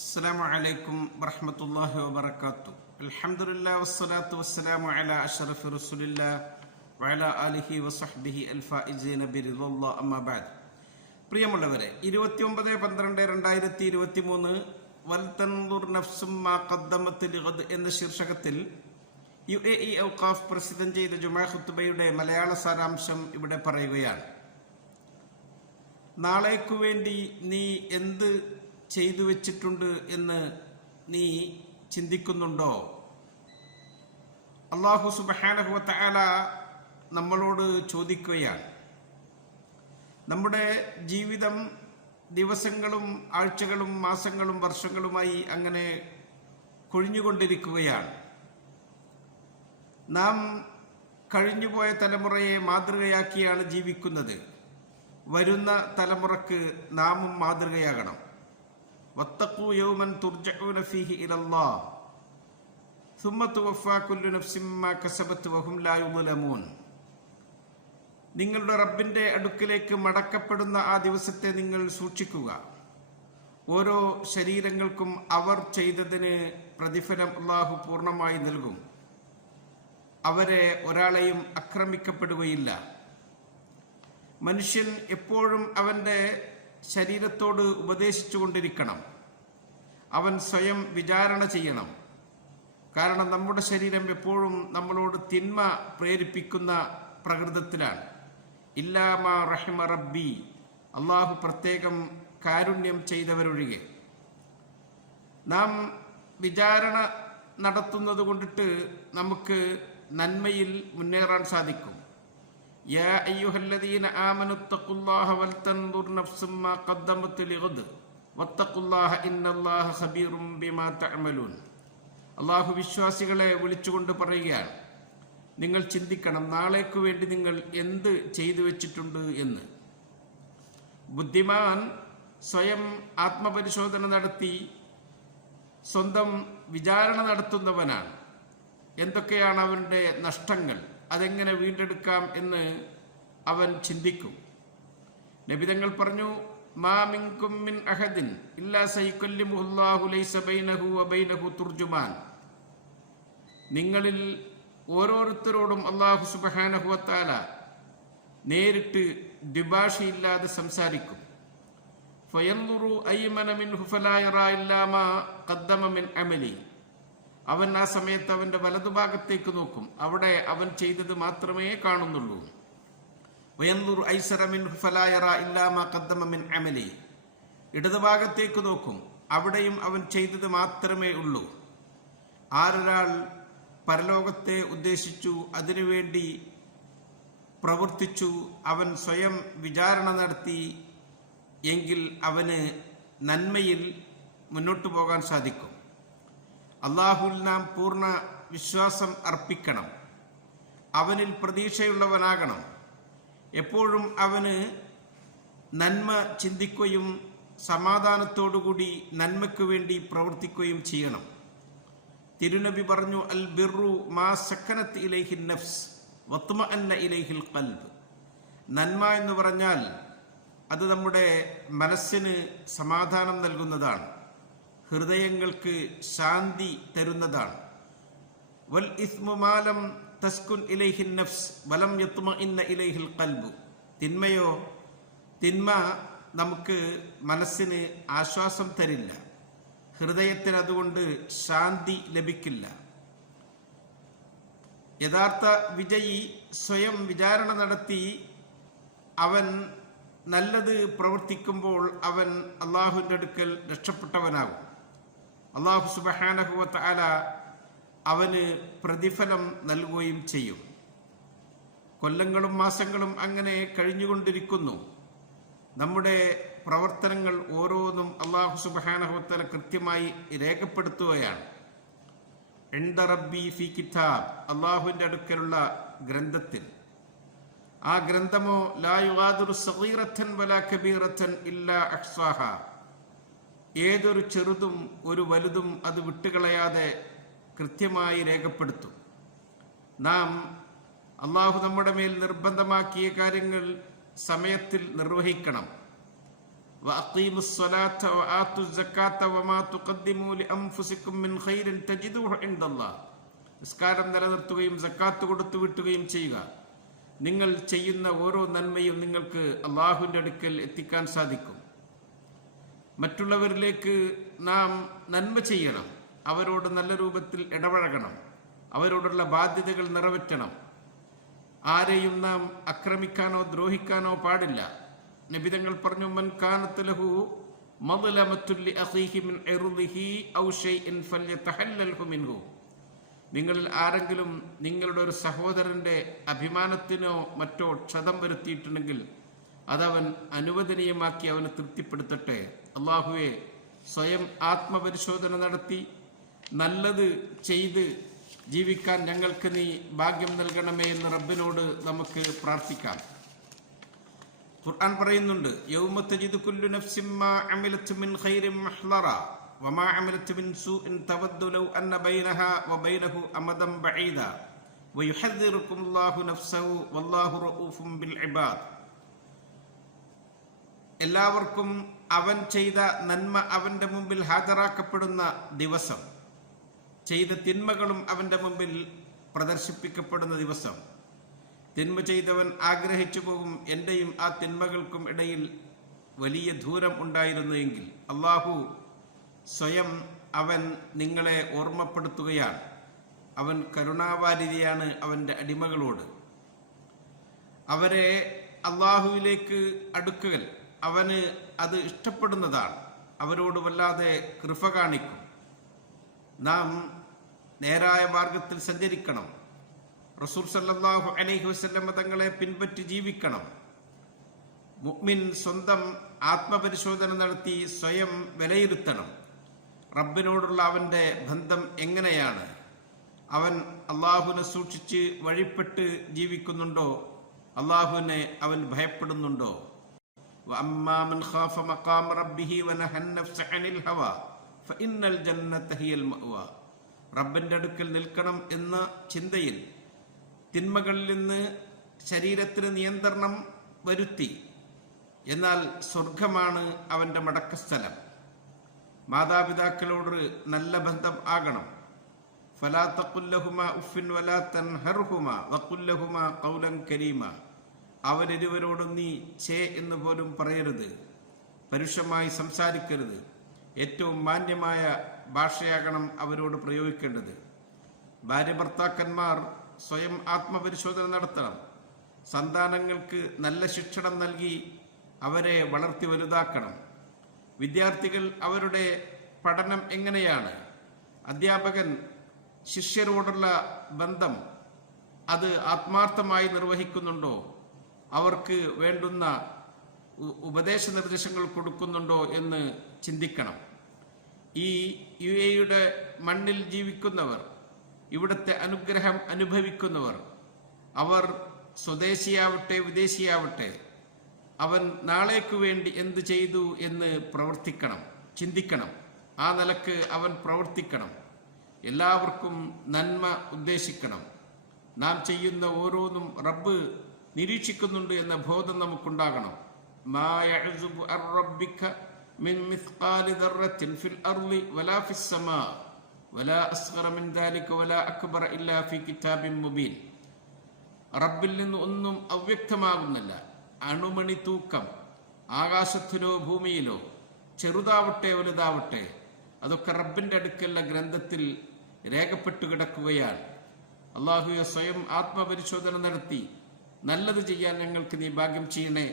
അസ്സലാമു അലൈക്കും വറഹ്മത്തുള്ളാഹി വബറകാതുഹു. അൽഹംദുലില്ലാഹി വസ്സലാത്തു വസ്സലാമു അലാ അഷ്റഫി റസൂലില്ലാഹി വഅലാ ആലിഹി വസഹ്ബിഹി അൽഫായിസീന ബിറിദല്ലാഹി അമ്മാ ബഅദ്. പ്രിയമുള്ളവരെ, 29/12/2023 വൽ തൻദുർ നഫ്സും മാ ഖദ്ദമത് ലിഗദ് എന്ന ശീർഷകത്തിൽ UAE ഔഖാഫ് പ്രസിദ്ധം ചെയ്ത ജുമാ ഖുത്ബയുടെ മലയാള സാരാംശം ഇവിടെ പറയുകയാണ്. നാളേക്കു വേണ്ടി നീ എന്ത് ചെയ്തു വെച്ചിട്ടുണ്ട് എന്ന് നീ ചിന്തിക്കുന്നുണ്ടോ? അല്ലാഹു സുബ്ഹാനഹു വ തആല നമ്മളോട് ചോദിക്കുകയാണ്. നമ്മുടെ ജീവിതം ദിവസങ്ങളും ആഴ്ചകളും മാസങ്ങളും വർഷങ്ങളുമായി അങ്ങനെ കൊഴിഞ്ഞുകൊണ്ടിരിക്കുകയാണ്. നാം കഴിഞ്ഞുപോയ തലമുറയെ മാതൃകയാക്കിയാണ് ജീവിക്കുന്നത്. വരുന്ന തലമുറക്ക് നാമും മാതൃകയാകണം. വത്തഖൂ യൗമൻ തുർജഊന ഫീഹി ഇലല്ലാഹ് സുമ്മ തുവഫാ കുല്ലു നഫ്സിൻ മാ കസബത് വഹും ലാ യുദ്ലമൂൻ. നിങ്ങളുടെ റബ്ബിന്റെ അടുക്കിലേക്ക് മടക്കപ്പെടുന്ന ആ ദിവസത്തെ നിങ്ങൾ സൂക്ഷിക്കുക. ഓരോ ശരീരങ്ങൾക്കും അവർ ചെയ്തതിന് പ്രതിഫലം അല്ലാഹു പൂർണ്ണമായി നൽകും. അവരെ ഒരാളെയും ആക്രമിക്കപ്പെടുകയില്ല. മനുഷ്യൻ എപ്പോഴും അവന്റെ ശരീരത്തോട് ഉപദേശിച്ചു കൊണ്ടിരിക്കണം. അവൻ സ്വയം വിചാരണ ചെയ്യണം. കാരണം നമ്മുടെ ശരീരം എപ്പോഴും നമ്മളോട് തിന്മ പ്രേരിപ്പിക്കുന്ന പ്രകൃതത്തിലാണ്. ഇല്ലാ മാ റഹിമ റബ്ബി, അള്ളാഹു പ്രത്യേകം കാരുണ്യം ചെയ്തവരൊഴികെ. നാം വിചാരണ നടത്തുന്നത് കൊണ്ടിട്ട് നമുക്ക് നന്മയിൽ മുന്നേറാൻ സാധിക്കും. യാ അയ്യുഹല്ലദീന ആമനു തഖുല്ലാഹ വൽ തൻദുർ നഫ്സും മാ ഖദ്ദമത് ലിഗദ് വത്തഖുല്ലാഹ ഇന്നല്ലാഹ ഖബീറും ബിമാ തഅമലൂൻ. അല്ലാഹു വിശ്വാസികളെ വിളിച്ചുകൊണ്ട് പറയുകയാണ്, നിങ്ങൾ ചിന്തിക്കണം, നാളേക്ക് വേണ്ടി നിങ്ങൾ എന്ത് ചെയ്തു വെച്ചിട്ടുണ്ട് എന്ന്. ബുദ്ധിമാൻ സ്വയം ആത്മപരിശോധന നടത്തി സ്വന്തം വിചാരണ നടത്തുന്നവനാണ്. എന്തൊക്കെയാണ് അവന്റെ നഷ്ടങ്ങൾ, അതെങ്ങനെ വീണ്ടെടുക്കാം എന്ന് അവൻ ചിന്തിക്കും. നബിതങ്ങൾ പറഞ്ഞു, മാ മിൻകും മിൻ അഹദിൻ ഇല്ലാ സയകല്ലിമുഹുല്ലാഹു ലൈസ ബൈനഹു വ ബൈനഹു തുർജുമാൻ. നിങ്ങളിൽ ഓരോരുത്തരോടും അല്ലാഹു സുബ്ഹാനഹു വ തആല നേരിട്ട് ദ്വിഭാഷയില്ലാതെ സംസാരിക്കും. ഫയൻദുറു അയ്മന മിൻഹു ഫലാ യറാ ഇല്ലാ മാ ഖദ്ദമ മിൻ അമലി. അവൻ ആ സമയത്ത് അവന്റെ വലതുഭാഗത്തേക്ക് നോക്കും. അവിടെ അവൻ ചെയ്തത് മാത്രമേ കാണുന്നുള്ളൂ. വയൻദുറു ഐസറ മിൻഹു ഫലാ യറാ ഇല്ലാ മാ ഖദ്ദമ മിൻ അമലി. ഇടതുഭാഗത്തേക്ക് നോക്കും. അവിടെയും അവൻ ചെയ്തത് മാത്രമേ ഉള്ളൂ. ആരൊരാൾ പരലോകത്തെ ഉദ്ദേശിച്ചു, അതിനുവേണ്ടി പ്രവർത്തിച്ചു, അവൻ സ്വയം വിചാരണ നടത്തി എങ്കിൽ അവന് നന്മയിൽ മുന്നോട്ടു പോകാൻ സാധിക്കും. അള്ളാഹുവിൽ നാം പൂർണ്ണ വിശ്വാസം അർപ്പിക്കണം. അവനിൽ പ്രതീക്ഷയുള്ളവനാകണം. എപ്പോഴും അവന് നന്മ ചിന്തിക്കുകയും സമാധാനത്തോടുകൂടി നന്മയ്ക്ക് വേണ്ടി പ്രവർത്തിക്കുകയും ചെയ്യണം. തിരുനബി പറഞ്ഞു, അൽ ബിർറു മാ സക്കനത്ത് ഇലൈഹിൻ നഫ്സ് വത്മഅന്ന ഇലൈഹിൽ ഖൽബ്. നന്മ എന്ന് പറഞ്ഞാൽ അത് നമ്മുടെ മനസ്സിന് സമാധാനം നൽകുന്നതാണ്, ഹൃദയങ്ങൾക്ക് ശാന്തി തരുന്നതാണ്. വൽ ഇസ്മു മാലം തസ്കുൻ ഇലൈഹിൻ നഫ്സ് വലം യത്മഇന്ന ഇലൈഹിൽ ഖൽബ്. തിന്മ നമുക്ക് മനസ്സിന് ആശ്വാസം തരില്ല, ഹൃദയത്തിന് അതുകൊണ്ട് ശാന്തി ലഭിക്കില്ല. യഥാർത്ഥ വിജയി സ്വയം വിചാരണ നടത്തി അവൻ നല്ലത് പ്രവർത്തിക്കുമ്പോൾ അവൻ അള്ളാഹുവിൻ്റെ അടുക്കൽ രക്ഷപ്പെട്ടവനാകും. അല്ലാഹു സുബ്ഹാനഹു വ തആല അവന് പ്രതിഫലം നൽകുകയും ചെയ്യും. കൊല്ലങ്ങളും മാസങ്ങളും അങ്ങനെ കഴിഞ്ഞുകൊണ്ടിരിക്കുന്നു. നമ്മുടെ പ്രവർത്തനങ്ങൾ ഓരോന്നും അല്ലാഹു സുബ്ഹാനഹു വ തആല കൃത്യമായി രേഖപ്പെടുത്തുകയാണ്. ഇൻദ റബ്ബി ഫി കിതാബ്, അല്ലാഹുവിൻ്റെ അടുക്കലുള്ള ഗ്രന്ഥത്തിൽ. ആ ഗ്രന്ഥമോ ലാ യുഗാദിറു സഗീറത്തൻ വലാ കബീറത്തൻ ഇല്ലാ അഹ്സാഹ. ഏതൊരു ചെറുതും ഒരു വലുതും അത് വിട്ടുകളയാതെ കൃത്യമായി രേഖപ്പെടുത്തും. നാം അള്ളാഹു നമ്മുടെ മേൽ നിർബന്ധമാക്കിയ കാര്യങ്ങൾ സമയത്തിൽ നിർവഹിക്കണം. وأقيموا الصلاة وآتوا الزكاة وما تقدموا لأنفسكم من خير تجدوه عند الله. നിസ്കാരം നിലനിർത്തുകയും സക്കാത്ത് കൊടുത്തു വിട്ടുകയും ചെയ്യുക. നിങ്ങൾ ചെയ്യുന്ന ഓരോ നന്മയും നിങ്ങൾക്ക് അള്ളാഹുവിൻ്റെ അടുക്കൽ എത്തിക്കാൻ സാധിക്കും. മറ്റുള്ളവരിലേക്ക് നാം നന്മ ചെയ്യണം, അവരോട് നല്ല രൂപത്തിൽ ഇടപഴകണം, അവരോടുള്ള ബാധ്യതകൾ നിറവേറ്റണം. ആരെയും നാം ആക്രമിക്കാനോ ദ്രോഹിക്കാനോ പാടില്ല. നബിതങ്ങൾ പറഞ്ഞു, മൻ കാനത്ത് ലഹു മദ്ലമത്തുൻ ലിഅഖീഹി മിൻ ഇർദിഹി ഔ ശൈഇൻ ഫല്യതഹല്ലൽഹു മിൻഹു. നിങ്ങളിൽ ആരെങ്കിലും നിങ്ങളുടെ ഒരു സഹോദരന്റെ അഭിമാനത്തിനോ മറ്റോ ക്ഷതം വരുത്തിയിട്ടുണ്ടെങ്കിൽ അതവൻ അനുവദനീയമാക്കി അവന് തൃപ്തിപ്പെടുത്തട്ടെ. അള്ളാഹുവെ, സ്വയം ആത്മപരിശോധന നടത്തി നല്ലത് ചെയ്ത് ജീവിക്കാൻ ഞങ്ങൾക്ക് നീ ഭാഗ്യം നൽകണമേ എന്ന് റബ്ബിനോട് നമുക്ക് പ്രാർത്ഥിക്കാം. ഖുർആൻ പറയുന്നുണ്ട്, യൗമ തജിദു കുല്ലു നഫ്സിൻ മാ അമിലത് മിൻ ഖൈരിൻ മുഹ്ളറ വമാ അമിലത് മിൻ സൂഇൻ തവദ്ദു ലൗ അന്ന ബൈനഹാ വബൈനഹു അമദൻ ബഈദ വയുഹദ്ദിറുകുമുല്ലാഹു നഫ്സഹു വല്ലാഹു റഊഫും ബിൽ ഇബാദ്. എല്ലാവർക്കും അവൻ ചെയ്ത നന്മ അവന്റെ മുമ്പിൽ ഹാജരാക്കപ്പെടുന്ന ദിവസം, ചെയ്ത തിന്മകളും അവന്റെ മുമ്പിൽ പ്രദർശിപ്പിക്കപ്പെടുന്ന ദിവസം. തിന്മ ചെയ്തവൻ ആഗ്രഹിച്ചു പോകും, എന്റെയും ആ തിന്മകൾക്കും ഇടയിൽ വലിയ ദൂരം ഉണ്ടായിരുന്നു എങ്കിൽ. അള്ളാഹു സ്വയം അവൻ നിങ്ങളെ ഓർമ്മപ്പെടുത്തുകയാണ്. അവൻ കരുണാവാരിധിയാണ് അവന്റെ അടിമകളോട്. അവരെ അള്ളാഹുവിലേക്ക് അടുക്കൽ അവന് അത് ഇഷ്ടപ്പെടുന്നതാണ്. അവരോട് വല്ലാതെ കൃപ കാണിക്കും. നാം നേരായ മാർഗത്തിൽ സഞ്ചരിക്കണം. റസൂൽ സല്ലല്ലാഹു അലൈഹി വസല്ലം തങ്ങളെ പിൻപറ്റി ജീവിക്കണം. മുഅ്മിൻ സ്വന്തം ആത്മപരിശോധന നടത്തി സ്വയം വിലയിരുത്തണം. റബ്ബിനോടുള്ള അവന്റെ ബന്ധം എങ്ങനെയാണ്? അവൻ അള്ളാഹുവിനെ സൂക്ഷിച്ച് വഴിപ്പെട്ട് ജീവിക്കുന്നുണ്ടോ? അള്ളാഹുവിനെ അവൻ ഭയപ്പെടുന്നുണ്ടോ? വഅമ്മാ മൻ ഖാഫ മഖാമ റബ്ബിഹി വനഹ അൻ-നഫ്സ അനിൽ ഹവാ ഫഇന്നൽ ജന്നത ഹിയൽ മഅവാ. റബ്ബിന്റെ അടുക്കൽ നിൽക്കണം എന്ന ചിന്തയിൽ തിന്മകളിൽ നിന്ന് ശരീരത്തിന് നിയന്ത്രണം വരുത്തി, എന്നാൽ സ്വർഗമാണ് അവന്റെ മടക്കസ്ഥലം. മാതാപിതാക്കളോട് നല്ല ബന്ധം ആകണം. ഫലാ തഖുൽ ലഹുമാ ഉഫിൻ വലാ തൻഹർഹുമാ വഖുൽ ലഹുമാ ഖൗലൻ കരീമാ. അവരിരുവരോടും നീ ഛേ എന്ന് പോലും പറയരുത്, പരുഷമായി സംസാരിക്കരുത്. ഏറ്റവും മാന്യമായ ഭാഷയാകണം അവരോട് പ്രയോഗിക്കേണ്ടത്. ഭാര്യ ഭർത്താക്കന്മാർ സ്വയം ആത്മപരിശോധന നടത്തണം. സന്താനങ്ങൾക്ക് നല്ല ശിക്ഷണം നൽകി അവരെ വളർത്തി വലുതാക്കണം. വിദ്യാർത്ഥികൾ അവരുടെ പഠനം എങ്ങനെയാണ്? അധ്യാപകൻ ശിഷ്യരോടുള്ള ബന്ധം അത് ആത്മാർത്ഥമായി നിർവഹിക്കുന്നുണ്ടോ? അവർക്ക് വേണ്ടുന്ന ഉപദേശ നിർദ്ദേശങ്ങൾ കൊടുക്കുന്നുണ്ടോ എന്ന് ചിന്തിക്കണം. ഈ UAE മണ്ണിൽ ജീവിക്കുന്നവർ, ഇവിടുത്തെ അനുഗ്രഹം അനുഭവിക്കുന്നവർ, അവർ സ്വദേശിയാവട്ടെ വിദേശിയാവട്ടെ, അവൻ നാളേക്കു വേണ്ടി എന്ത് ചെയ്തു എന്ന് പ്രവർത്തിക്കണം, ചിന്തിക്കണം. ആ നിലക്ക് അവൻ പ്രവർത്തിക്കണം. എല്ലാവർക്കും നന്മ ഉദ്ദേശിക്കണം. നാം ചെയ്യുന്ന ഓരോന്നും റബ്ബ് നിരീക്ഷിക്കുന്നുണ്ട് എന്ന ബോധം നമുക്കുണ്ടാകണം. മാ യഅ്സുബു അർ റബ്ബിക മിൻ മിസ്ഖാലി ദർറത്തിൻ ഫിൽ അർളി വലാ ഫിസ് സമാ വലാ അസ്ഗറ മിൻ ദാലിക വലാ അക്ബറ ഇല്ലാ ഫി കിതാബിൻ മുബീൻ. റബ്ബിൽ നിന്ന് ഒന്നും അവ്യക്തമാകുന്നില്ല. അണുമണി തൂക്കം ആകാശത്തിലോ ഭൂമിയിലോ, ചെറുതാവട്ടെ വലുതാവട്ടെ, അതൊക്കെ റബ്ബിന്റെ അടുക്കലുള്ള ഗ്രന്ഥത്തിൽ രേഖപ്പെട്ടു കിടക്കുകയാണ്. അള്ളാഹുവെ, സ്വയം ആത്മപരിശോധന നടത്തി നല്ലത് ചെയ്യാൻ ഞങ്ങൾക്ക് നീ ഭാഗ്യം ചെയ്യണേ.